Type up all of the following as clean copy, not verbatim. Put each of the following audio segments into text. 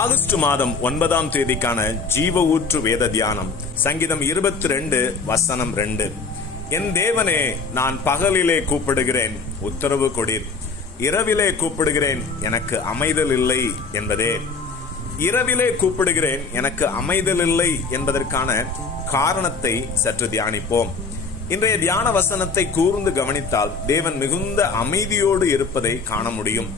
August மாதம் 9ஆம் தேதிக்கான ஜீவ ஊற்று வேத தியானம் சங்கீதம் 22:2. என் தேவனே, நான் பகலிலே கூப்பிடுகிறேன், உத்தரவு கொடீர். இரவிலே கூப்பிடுகிறேன், எனக்கு அமைதல் இல்லை என்பதே. இரவிலே கூப்பிடுகிறேன், எனக்கு அமைதல் இல்லை என்பதற்கான காரணத்தை சற்று தியானிப்போம். இன்றைய தியான வசனத்தை கூர்ந்து கவனித்தால் தேவன் மிகுந்த அமைதியோடு இருப்பதை காண முடியும்.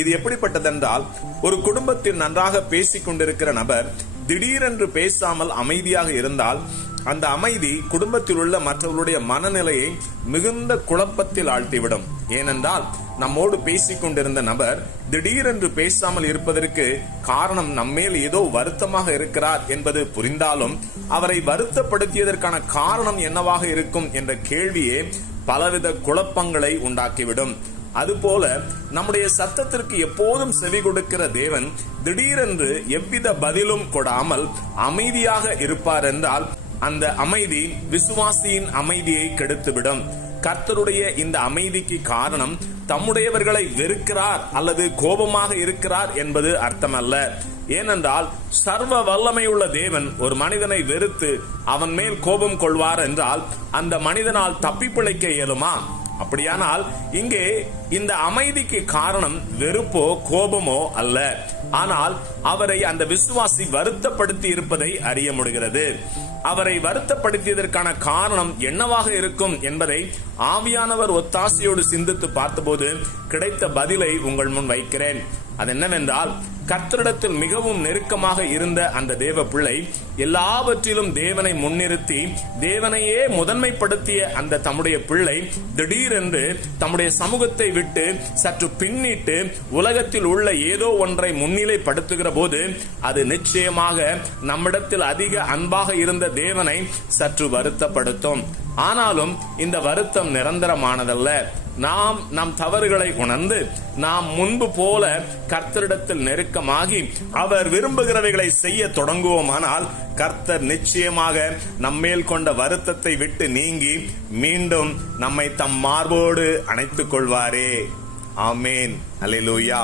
இது எப்படிப்பட்டதென்றால், ஒரு குடும்பத்தில் நன்றாக பேசிக் கொண்டிருக்கிற நபர் திடீரென்று பேசாமல் அமைதியாக இருந்தால் அந்த அமைதி குடும்பத்தில் உள்ள மற்றவர்களுடைய மனநிலையை மிகுந்த குழப்பத்தில் ஆழ்த்திவிடும். ஏனென்றால் நம்மோடு பேசிக் கொண்டிருந்த நபர் திடீரென்று பேசாமல் இருப்பதற்கு காரணம் நம்மேல் ஏதோ வருத்தமாக இருக்கிறார் என்பது புரிந்தாலும் அவரை வருத்தப்படுத்தியதற்கான காரணம் என்னவாக இருக்கும் என்ற கேள்வியே பலவித குழப்பங்களை உண்டாக்கிவிடும். அதுபோல நம்முடைய சத்தத்திற்கு எப்போதும் செவி கொடுக்கிற தேவன் திடீரென்று எவ்வித பதிலும் கொடாமல் அமைதியாக இருப்பார் என்றால் அந்த அமைதி விசுவாசியின் அமைதியை கெடுத்துவிடும். கர்த்தருடைய இந்த அமைதிக்கு காரணம் தம்முடையவர்களை வெறுக்கிறார் அல்லது கோபமாக இருக்கிறார் என்பது அர்த்தமல்ல. ஏனென்றால் சர்வ வல்லமையுள்ள தேவன் ஒரு மனிதனை வெறுத்து அவன் மேல் கோபம் கொள்வார் என்றால் அந்த மனிதனால் தப்பி பிழைக்க இயலுமா? அப்படியானால் இங்கே இந்த அமைதிக்கு காரணம் வெறுப்போ கோபமோ அல்ல, ஆனால் அவரை அந்த விசுவாசி வருத்தப்படுத்தி இருப்பதை அறிய முடிகிறது. அவரை வருத்தப்படுத்தியதற்கான காரணம் என்னவாக இருக்கும் என்பதை ஆவியானவர் ஒத்தாசையோடு சிந்தித்து பார்த்தபோது கிடைத்த பதிலை உங்கள் முன் வைக்கிறேன். அது என்னவென்றால், கர்த்தரிடத்தில் மிகவும் நெருக்கமாக இருந்த அந்த தேவ பிள்ளை எல்லாவற்றிலும் தேவனை முன்னிறுத்தி தேவனையே முதன்மைப்படுத்திய அந்த தம்முடைய பிள்ளை திடீரென்று தம்முடைய சமூகத்தை விட்டு சற்று பின்னிட்டு உலகத்தில் உள்ள ஏதோ ஒன்றை முன்னிலைப்படுத்துகிற போது அது நிச்சயமாக நம்மிடத்தில் அதிக அன்பாக இருந்த தேவனை சற்று வருத்தப்படுத்தும். ஆனாலும் இந்த வருத்தம் நிரந்தரமானதல்ல. நாம் நம் தவறுகளை உணர்ந்து நாம் முன்பு போல கர்த்தரிடத்தில் நெருக்கமாகி அவர் விரும்புகிறவைகளை செய்ய தொடங்குவோமானால் கர்த்தர் நிச்சயமாக நம்மேல் கொண்ட வருத்தத்தை விட்டு நீங்கி மீண்டும் நம்மை தம் மார்போடு அணைத்துக் கொள்வாரே. ஆமேன். அல்லேலூயா.